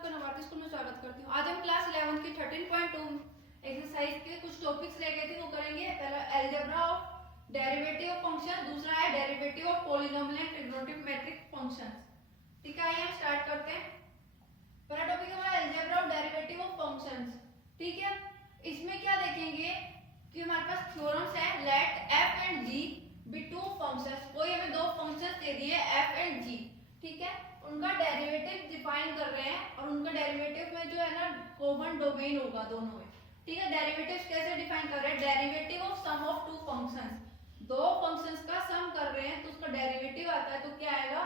आपका नवभारती स्कूल में स्वागत करती हूँ। आज हम क्लास 11 की 13.2 एक्सरसाइज के कुछ टॉपिक्स ले गए थे, वो करेंगे। पहला algebra of derivative of function, दूसरा है derivative of polynomial and trigonometric functions. ठीक है, आइए हम स्टार्ट करते हैं। पहला टॉपिक हमारा algebra of derivative of functions. ठीक है, इसमें क्या देखेंगे कि हमारे पास थ्योरम्स है। Let f and g be two functions. कोई हमें दो फंक्शंस दे दिए f एंड g, ठीक है, उनका डेरिवेटिव डिफाइन कर रहे हैं और उनका डेरिवेटिव में जो है ना कॉमन डोमेन होगा दोनों में। ठीक है, डेरिवेटिव्स कैसे डिफाइन कर रहे हैं? Derivative of sum of two functions, दो फंक्शंस का सम कर रहे हैं तो उसका डेरिवेटिव आता है तो क्या आएगा?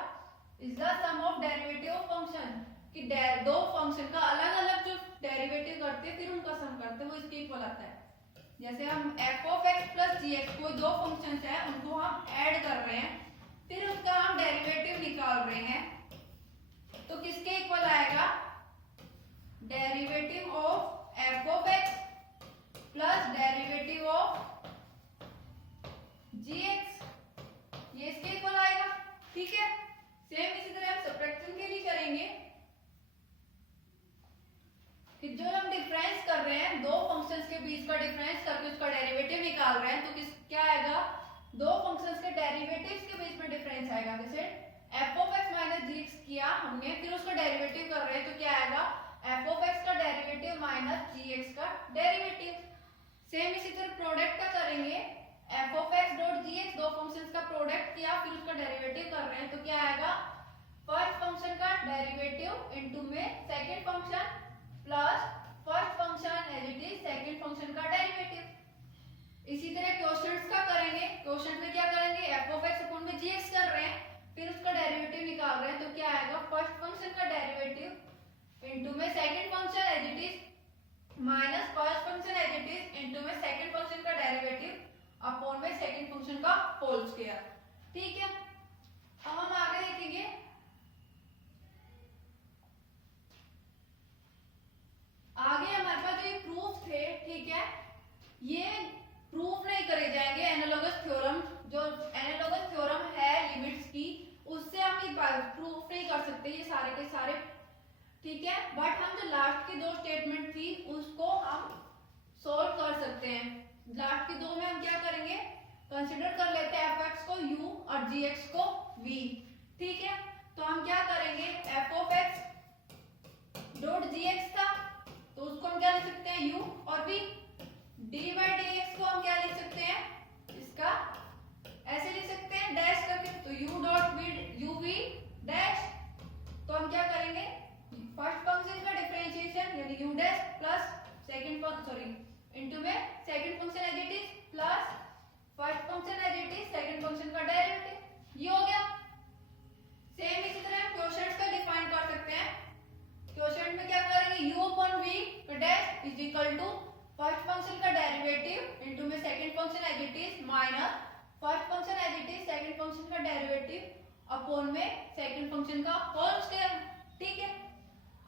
Is the sum of derivative of function, कि दो फंक्शन का अलग अलग जो डेरिवेटिव करते हैं फिर उनका सम करते हैं वो इसके इक्वल आता है। जैसे हम f of x plus G X, कोई दो फंक्शंस है उनको हम ऐड कर रहे हैं फिर उसका हम डेरिवेटिव निकाल रहे हैं तो किसके इक्वल आएगा? Derivative of f of x plus derivative of gx, ये इसके इक्वल आएगा। ठीक है, सेम इसी तरह हम सब्ट्रैक्शन के लिए करेंगे कि जो हम डिफरेंस कर रहे हैं, दो फंक्शंस के बीच का डिफरेंस करके उसका डेरिवेटिव निकाल रहे हैं तो किस क्या आएगा? दो फंक्शंस के डेरिवेटिव्स के बीच में डिफरेंस आएगा। जैसे f of x minus gx किया हमने, फिर उसका डेरिवेटिव कर रहे हैं तो क्या आएगा? f ऑफ x का डेरिवेटिव माइनस gx का डेरिवेटिव। सेम इसी तरह प्रोडक्ट का करेंगे। f of x dot gx, दो फंक्शंस का प्रोडक्ट किया फिर उसका डेरिवेटिव कर रहे हैं तो क्या आएगा? फर्स्ट फंक्शन का डेरिवेटिव इनटू में second function plus first function as it is second function का डेरिवेटिव। इसी तरह क्वोशंट्स का करेंगे। क्वोशंट में क्या करेंगे? f ऑफ x अपॉन में gx कर रहे हैं फिर उसका डेरिवेटिव निकाल रहे हैं तो क्या आएगा? फर्स्ट फंक्शन का डेरिवेटिव इनटू में second function as it is minus first function as it is into में सेकंड फंक्शन का डेरिवेटिव अपॉन में सेकंड फंक्शन का होल स्क्वायर। ठीक है, अब हम आगे देखेंगे। आगे हमारे पास जो ये प्रूफ थे, ठीक है, ये प्रूफ नहीं करे जाएंगे। एनालोगस थ्योरम, जो एनालोगस थ्योरम है लिमिट्स की, उससे हम प्रूफ नहीं कर सकते ये सारे के सारे। ठीक है, बट हम जो लास्ट की दो स्टेटमेंट थी उसको हम सोल्व कर सकते हैं। लास्ट की दो में हम क्या करेंगे? कंसीडर कर लेते हैं f(x) को u और gx को v। ठीक है, तो हम क्या करेंगे? f of x dot gx था तो उसको हम क्या लिख सकते हैं? u और v। dy dx को हम क्या लिख सकते हैं? इसका ऐसे लिख सकते हैं डैश करके, तो u डॉट uv डैश। तो हम क्या करेंगे? फर्स्ट फंक्शन का डिफरेंशिएशन यानी u dash plus second sorry into में second function as it is plus first function as it is second function का डेरिवेटिव, ये हो गया। सेम इसी तरह हम क्वोशंट्स का डिफाइन कर सकते हैं। क्वोशंट में क्या करेंगे? u upon v का dash is equal to first function का डेरिवेटिव इनटू में second function as it is minus first function as it is second function का डेरिवेटिव अपॉन में सेकंड फंक्शन का होल स्क्वायर। ठीक है,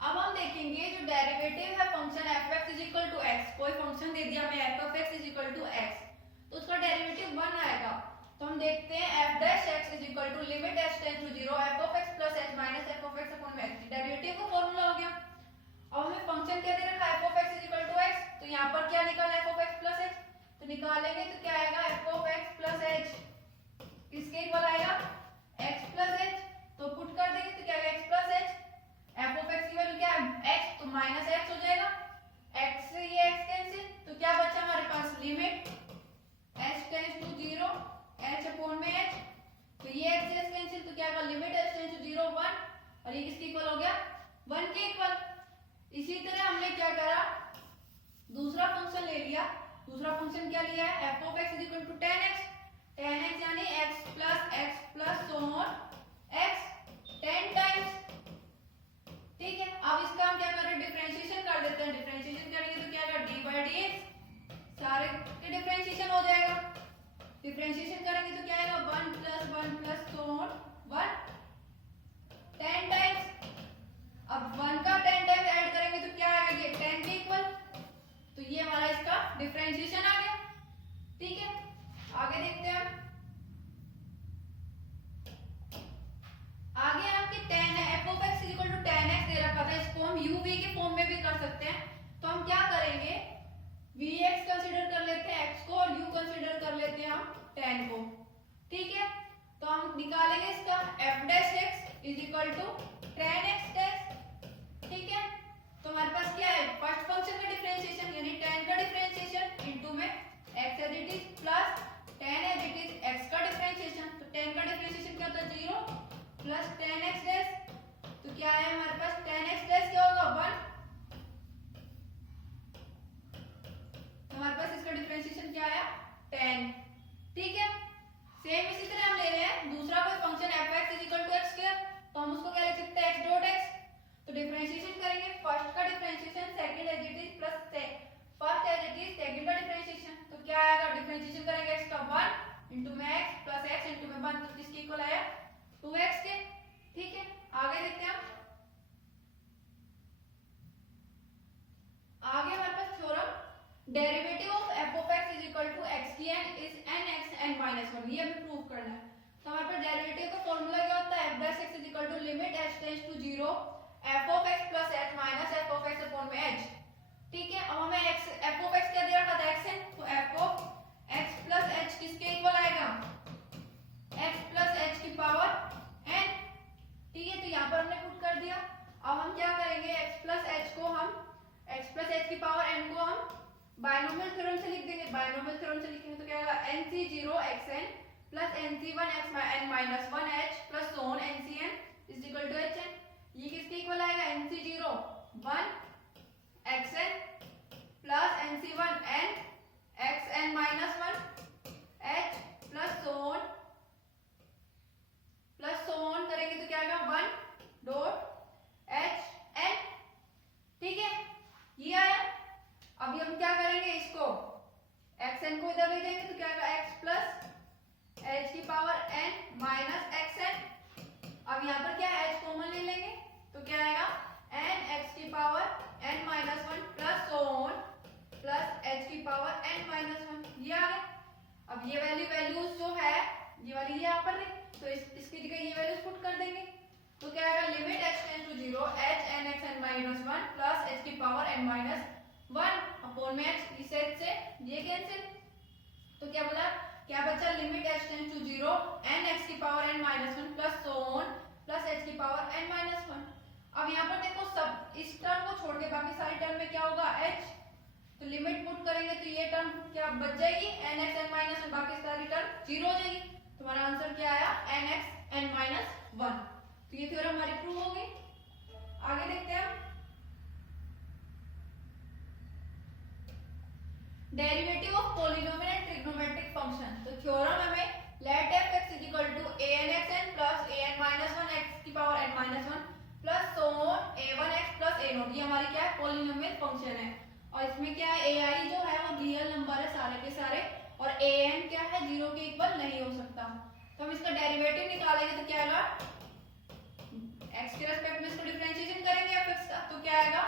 अब हम देखेंगे जो डेरिवेटिव है function f(x) is equal to x, कोई फंक्शन दे दिया हमें f of x is equal to x तो उसका डेरिवेटिव 1 आएगा। तो हम देखते हैं f dash x is equal to limit h tends to 0 f of x plus h minus f of x upon में x, डेरिवेटिव का फार्मूला हो गया। अब हमें फंक्शन क्या दे रखा है? f of x is equal to x, तो यहाँ पर क्या निकालना है? f of x plus h, तो निकालेंगे तो क्या आएगा? f of x plus h किसके इक्वल आएगा? x प्लस h, तो पुट कर देंगे तो क्या आएगा? x plus h। f of x की वैल्यू क्या है? x, तो माइनस x हो जाएगा। x से ये x कैंसिल, तो क्या बचा हमारे पास? Limit h tends to 0 h upon में h, तो ये x से h कैंसिल तो क्या होगा? लिमिट h टेंड्स टू 0 1, और ये किसके इक्वल हो गया? 1 के इक्वल। इसी तरह हमने क्या करा? दूसरा फंक्शन ले लिया। दूसरा फंक्शन क्या लिया है? f of x is equal to 10x, 10x यानी x plus so on x 10 times. ठीक है, अब इसका हम क्या कर रहे हैं? डिफरेंशिएशन vx कंसीडर कर लेते हैं x को और u कंसीडर कर लेते हैं हम tan को। ठीक है, तो हम निकालेंगे इसका f dash x is equal to tan x dash. ठीक है, तो हमारे पास क्या है, फर्स्ट फंक्शन का डिफरेंशिएशन यानी tan का डिफरेंशिएशन इनटू में x as it is plus tan as it is x का डिफरेंशिएशन। तो tan का डिफरेंशिएशन क्या होता है 0 प्लस tan x डैश। तो क्या है हमारे पास tan x डैश क्या होगा 1। तो हमारे पास इसका डिफरेंशिएशन क्या आया 10। ठीक है, सेम इसी तरह हम ले रहे हैं दूसरा कोई function fx is equal to x square, तो हम उसको क्या लिख सकते हैं x डॉट x। तो डिफरेंशिएशन करेंगे फर्स्ट का differentiation second as it is plus first as it is second का डिफरेंशिएशन। तो क्या आएगा, डिफरेंशिएशन करेंगे x का 1 इनटू में x प्लस x इनटू में 1, तो किसके इक्वल आया 2x के। ठीक है, आगे देखते हैं हम। आगे हमारे पास theorem derivative of f of x is equal to x की n is n x n minus 1, ये हमें प्रूव करना है। तो हमारे पास डेरिवेटिव का फॉर्मूला क्या होता है, f dash x is equal to limit h tends to 0 f of x plus h minus f of x upon में h। ठीक है, अब हमें x f of x क्या दे रखा था xn, तो f of x plus h किसके इक्वल आएगा x प्लस h की पावर n। ठीक है, तो यहाँ पर हमने पुट कर दिया। अब हम क्या करेंगे, x प्लस h को हम x प्लस h की पावर n को हम बायनोमियल थ्योरम से लिख देंगे। बायनोमियल थ्योरम से लिखेंगे तो क्या होगा nc0 xn plus nc1 x n minus 1 h plus so on ncn is equal to hn। ये किसके इक्वल आएगा, nc0 1 xn plus nc1 n xn minus 1 h plus so on करेंगे तो क्या आएगा 1 डॉट h n। ठीक है, ये आया। अभी हम क्या करेंगे, इसको xn को इधर ले जाएंगे तो क्या आएगा x प्लस h की पावर n माइनस xn। अब यहाँ पर क्या है h कॉमन ले लेंगे तो क्या आएगा n x की power n minus 1 plus so on plus h की पावर n माइनस 1, ये आ गया। अब ये वैल्यूज जो है ये वाली यहाँ पर है, तो इसकी जगह ये वैल्यूज पुट कर देंगे। तो क्या आएगा limit h tends to 0 h n x n minus 1 plus h की पावर n माइनस 1 अपॉन में h, इस h से ये कैंसिल, तो क्या बोला, क्या बचा limit h tends to 0 n x की power n minus 1 plus so on plus h की पावर n माइनस 1। अब यहाँ पर देखो सब इस टर्म को छोड़ के बाकी सारी टर्म में क्या होगा h, तो लिमिट पुट करेंगे तो ये टर्म क्या बच जाएगी n x n माइनस 1, बाकी सारी टर्म 0 हो जाएगी। तुम्हारा आंसर क्या आया n x n माइनस 1। तो ये थ्योरम हमारी प्रूव हो गई। आगे देखते हैं हम derivative of polynomial and trigonometric function. तो थ्योरम हमें let f(x) = an(xn) + an-1 x की power n minus 1 plus so on a1x प्लस a0, ये हमारी क्या है पॉलिनोमियल फंक्शन है। और इसमें क्या है ai जो है वो रियल नंबर है सारे के सारे, और an क्या है 0 के इक्वल नहीं हो सकता। तो हम इसका डेरिवेटिव निकालेंगे तो क्या आएगा, x के रेस्पेक्ट में इसको डिफरेंशिएशन करेंगे fx का, तो क्या आएगा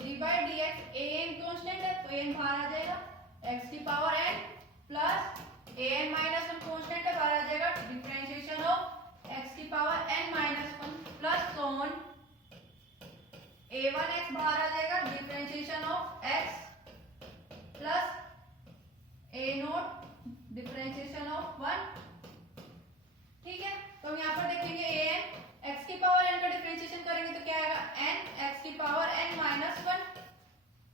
d/dx। an कांस्टेंट है तो an बाहर आ जाएगा, x की power n plus an minus 1 constant है, बाहर आ जाएगा डिफरेंशिएशन ऑफ x की power n minus 1 plus so on a1x बाहर आ जाएगा differentiation of x plus a0 differentiation of 1। ठीक है, तो हम यहाँ पर देखेंगे an x की पावर n का डिफरेंशिएशन करेंगे तो क्या आएगा n x की power n minus 1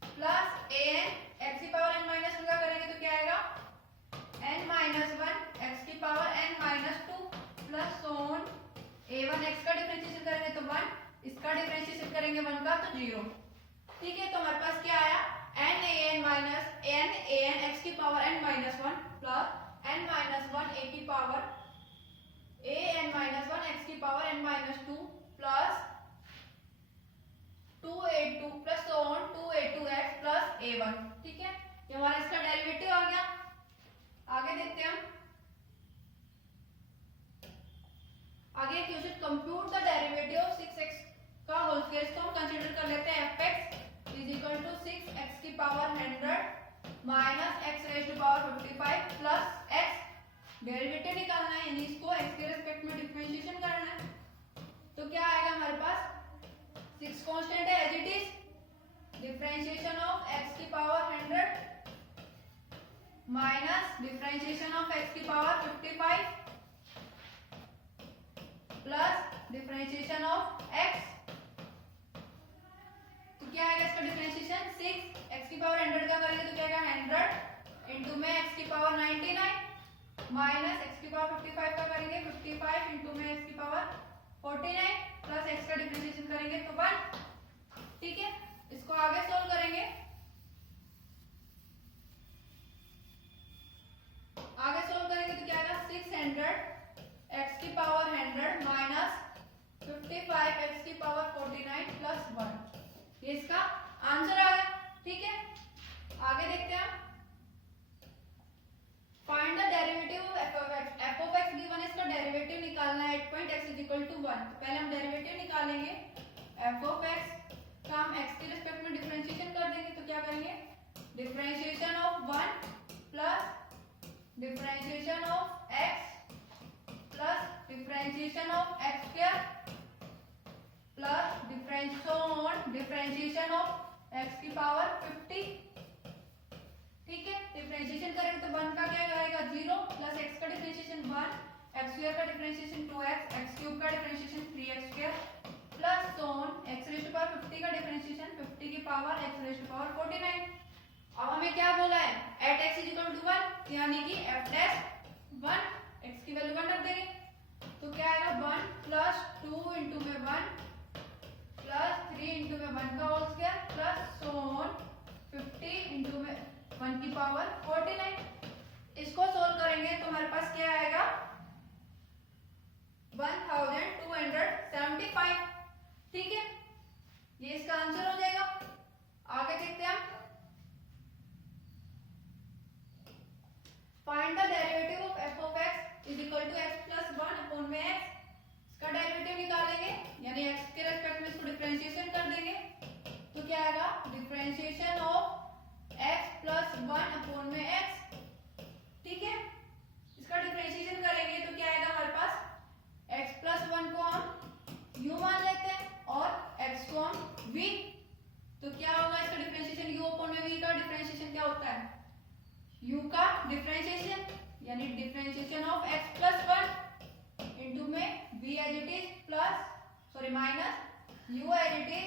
plus an x की पावर n माइनस 1 का करेंगे तो क्या आएगा n माइनस 1 x की power n minus 2 plus so on a1x का डिफरेंशिएशन करेंगे तो 1, इसका डिफरेंशिएशन करेंगे 1 का तो 0। ठीक है, तो हमारे पास क्या आया n an x की power n minus 1 plus n minus 1 a की पावर an माइनस 1 x की power n minus 2 plus 2a2 plus so on 2a2x plus a1। ठीक है, ये हमारा इसका डेरिवेटिव आ गया। आगे देखते हैं हम आगे question compute the derivative of 6x का होल स्क्वायर। इसको हम कंसीडर कर लेते हैं fx is equal to 6x की power 100 minus x raise to power 55 plus x। Derivative निकालना है यानी इसको x के रिस्पेक्ट में डिफरेंशिएशन करना है। तो क्या आएगा हमारे पास 6 कांस्टेंट है as it is, differentiation of x की power 100 minus differentiation of x की power 55 plus differentiation of x, तो क्या आएगा इसका डिफरेंशिएशन 6, x की पावर 100 का करेंगे तो क्या आएगा 100 इंटू में x की पावर 99 माइनस x की पावर 55 का करेंगे 55 इंटू में x की पावर 49 प्लस x का डिफरेंशिएशन करेंगे तो 1। ठीक है, इसको आगे सोल्व करेंगे। आगे सोल्व करेंगे तो क्या आएगा 600 x की पावर 100 माइनस 55 x की पावर 49 प्लस 1, ये इसका आंसर आ गया। ठीक है, आगे देखते हैं। Find the derivative of f of x given है, इसका डेरिवेटिव निकालना है 8.x = 1। तो पहले हम डेरिवेटिव निकालेंगे f ऑफ x का, हम x के रिस्पेक्ट में डिफरेंशिएशन कर देंगे तो क्या करेंगे differentiation of 1 plus differentiation of x plus differentiation of x square plus differentiation of x की पावर 50। ठीक है, डिफरेंशिएशन करेंगे तो 1 का क्या आएगा 0 प्लस x का डिफरेंशिएशन 1, x स्क्वायर का डिफरेंशिएशन 2x, x क्यूब का differentiation 3x square plus x raise to power 50 का डिफरेंशिएशन 50 की power x raise to power 49। अब हमें क्या बोला है एट x = 1, यानी कि f डैश 1, x की वैल्यू 1 रख देंगे तो क्या आएगा 1 प्लस 2 इंटू में 1 प्लस 3 इंटू में 1 का होल स्क्वायर प्लस 50 इंटू में 1 की पावर 49। इसको सोल्व करेंगे तो हमारे पास क्या आएगा 1275। ठीक है, ये इसका आंसर हो जाएगा। आगे देखते हैं हम। Find the derivative of f of x = x plus 1 upon में x, इसका डेरिवेटिव निकालेंगे यानी x के रेस्पेक्ट में इसको डिफरेंशिएशन कर देंगे तो क्या आएगा differentiation of x plus 1 upon में x। ठीक है, इसका डिफरेंशिएशन करेंगे तो क्या आएगा हमारे पास x प्लस 1 को हम u मान लेते हैं और x को हम v, तो क्या होगा इसका डिफरेंशिएशन u अपॉन में v का डिफरेंशिएशन क्या होता है u का डिफरेंशिएशन, यानी differentiation of x plus 1 into में v as it is plus minus u as it is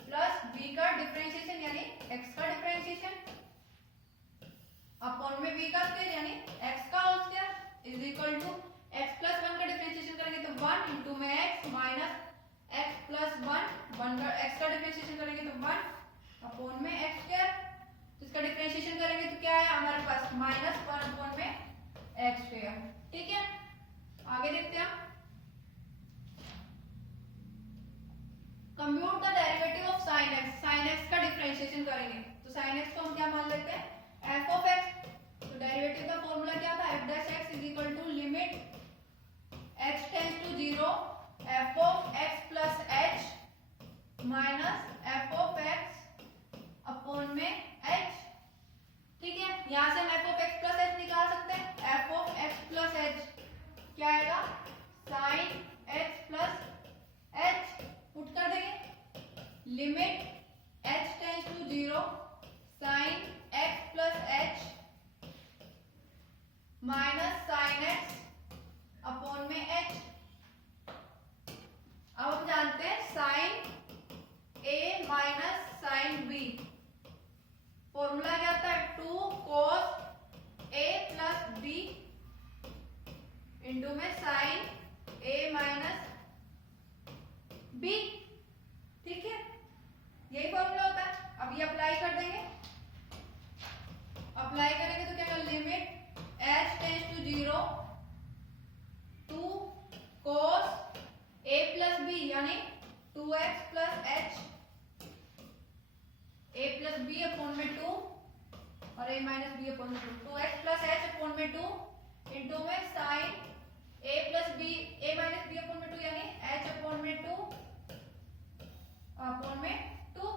plus v का डिफरेंशिएशन यानी x का डिफरेंशिएशन अपॉन में v का स्क्वायर यानी x का whole square is equal to x plus 1 का differentiation करेंगे तो 1 इंटू में x माइनस x प्लस 1 का x का डिफरेंशिएशन करेंगे तो 1 अपॉन में x स्क्वायर, इसका डिफरेंशिएशन करेंगे तो क्या है हमारे पास -1 अपॉन में x स्क्वायर। ठीक है, आगे देखते हैं। Compute the derivative of sin x, sin x का डिफरेंशिएशन करेंगे तो sin x को हम क्या मान लेते हैं f ऑफ x, तो डेरिवेटिव का फॉर्मूला क्या था f dash x = limit x tends to 0 f of x plus h minus f of x upon में h। ठीक है, यहां से हम f of x plus h निकाल सकते हैं। f of x plus h क्या आएगा sin x plus h, put कर देंगे limit h tends to 0 sin x plus h minus sin x upon में h। अब हम जानते हैं sin a minus sin b, formula क्या आता है 2 cos a plus b into में sin a माइनस b। ठीक है, यही फॉर्मूला होता है। अब ये अप्लाई कर देंगे, अप्लाई करेंगे तो क्या होगा limit h tends to 0 2 cos a plus b यानी 2x plus h a plus b upon में 2 और a माइनस b अपॉन में 2, 2x प्लस h अपॉन में 2 इंटू में sin a plus b a minus b upon में 2 यानी h upon में 2 upon में 2।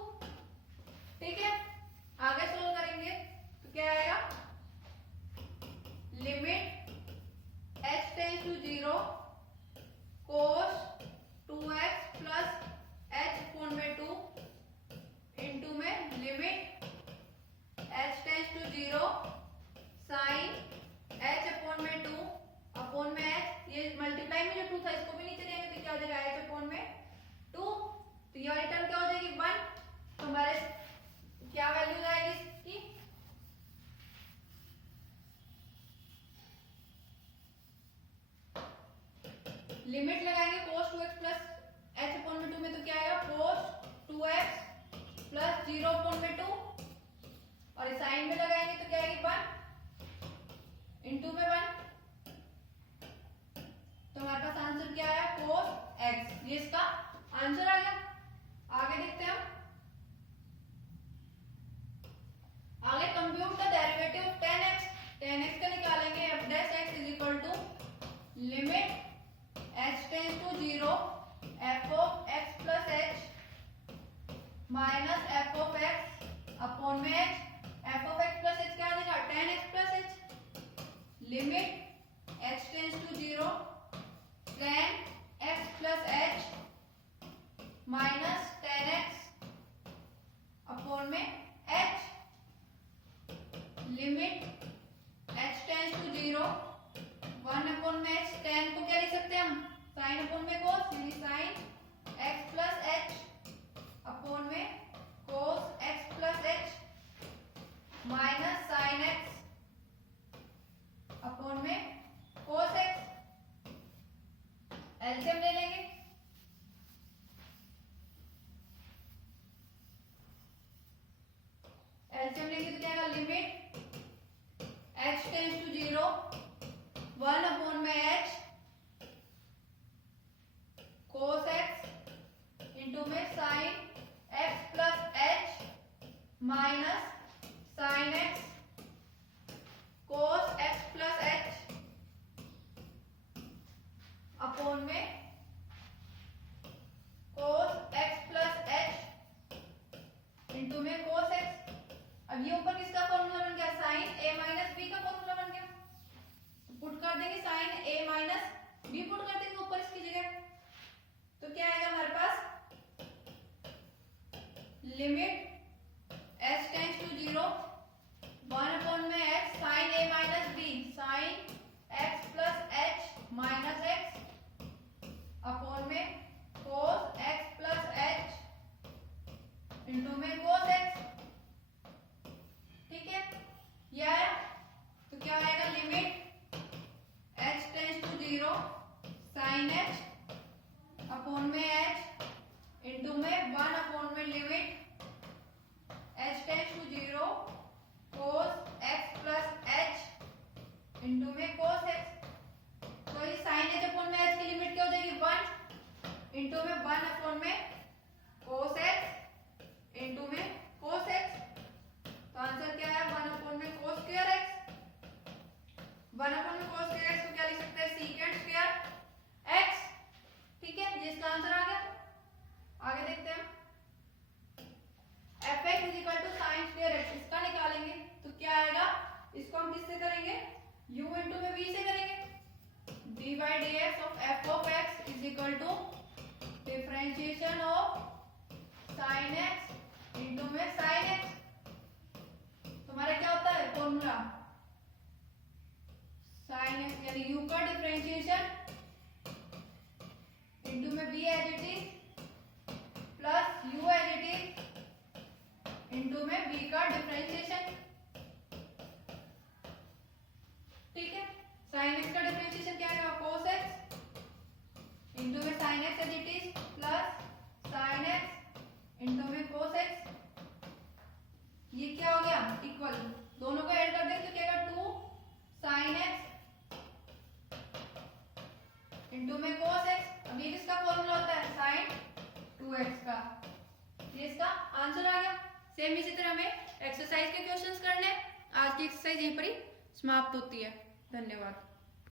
ठीक है, आगे सोल्व करेंगे तो क्या आएगा limit h tends to 0 cos 2x plus h upon में 2 इंटू में limit h tends to 0 limit लगाएंगे cos 2x plus h upon में 2 में, तो क्या आएगा cos 2x प्लस 0 अपॉन में 2, और साइन में लगाएंगे तो क्या आएगी 1 इंटू में 1, तो हमारे पास आंसर क्या आया cos x, ये इसका आंसर आ गया। आगे देखते हैं हम, आगे compute the derivative of 10x, 10x का निकालेंगे f dash x is equal to limit h tends to 0 f of x plus h minus f of x upon में h, f of x plus h क्या आ जाएगा 10x plus h, limit h tends to 0 10x plus h minus 10x upon में h, limit h tends to 0 1 upon में h, 10 को क्या लिख सकते हैं हम साइन अपॉन में cos, यानी sine x plus h upon में cos x plus h minus sine x upon में cos x। एलसीएम ले लेंगे, एलसीएम लेंगे तो क्या आएगा limit h tends to 0 1 upon में h cos x इंटू में sine x plus h minus sine x cos x plus h upon में cos x plus h into में cos x। अब ये ऊपर किसका फॉर्मूला बन गया साइन a माइनस b का फॉर्मूला बन गया, तो पुट कर देंगे sine a minus b put कर देंगे ऊपर इसकी जगह, तो क्या आएगा हमारे पास limit h tends to 0 1 upon में x sine a minus b sine x plus h minus x upon में cos x plus h into में cos x। ठीक है, ये आया, तो क्या आएगा limit h tends to 0 sine h upon में h इंटू में 1 अपॉन में limit h tends to 0 cos x plus h into में cos x। तो ये साइन h अपॉन में h की लिमिट क्या हो जाएगी 1 इंटू में 1 अपॉन में cos x इंटू में cos x, तो आंसर क्या है 1 अपॉन में cos स्क्वायर x, 1 अपॉन में cos स्क्वायर x को क्या लिख सकते हैं सीकेंट स्क्वायर x। ठीक है, ये इसका आंसर आ गया। आगे देखते हैं fx is equal to sine square x, इसका निकालेंगे तो क्या आएगा, इसको हम किससे करेंगे u इंटू में v से करेंगे, dy dx of f of x is equal to differentiation of sine x into में साइन x। तुम्हारा क्या होता है फॉर्मूला साइन x यानी u का डिफरेंशिएशन इंटू में v as it is plus u as it is into में v का डिफरेंशिएशन। ठीक है, साइन x का डिफरेंशिएशन क्या आएगा cos x इंटू में sine x as it is plus sine x into में cos x। ये क्या हो गया इक्वल, दोनों को ऐड कर देंगे तो क्या आएगा 2 साइन x इंटू में cos x। अब ये किसका फॉर्मूला होता है साइन 2x का, ये इसका आंसर आ गया। सेम इसी तरह हमें एक्सरसाइज के क्वेश्चंस करने हैं। आज की एक्सरसाइज यहीं पर ही समाप्त होती है। धन्यवाद।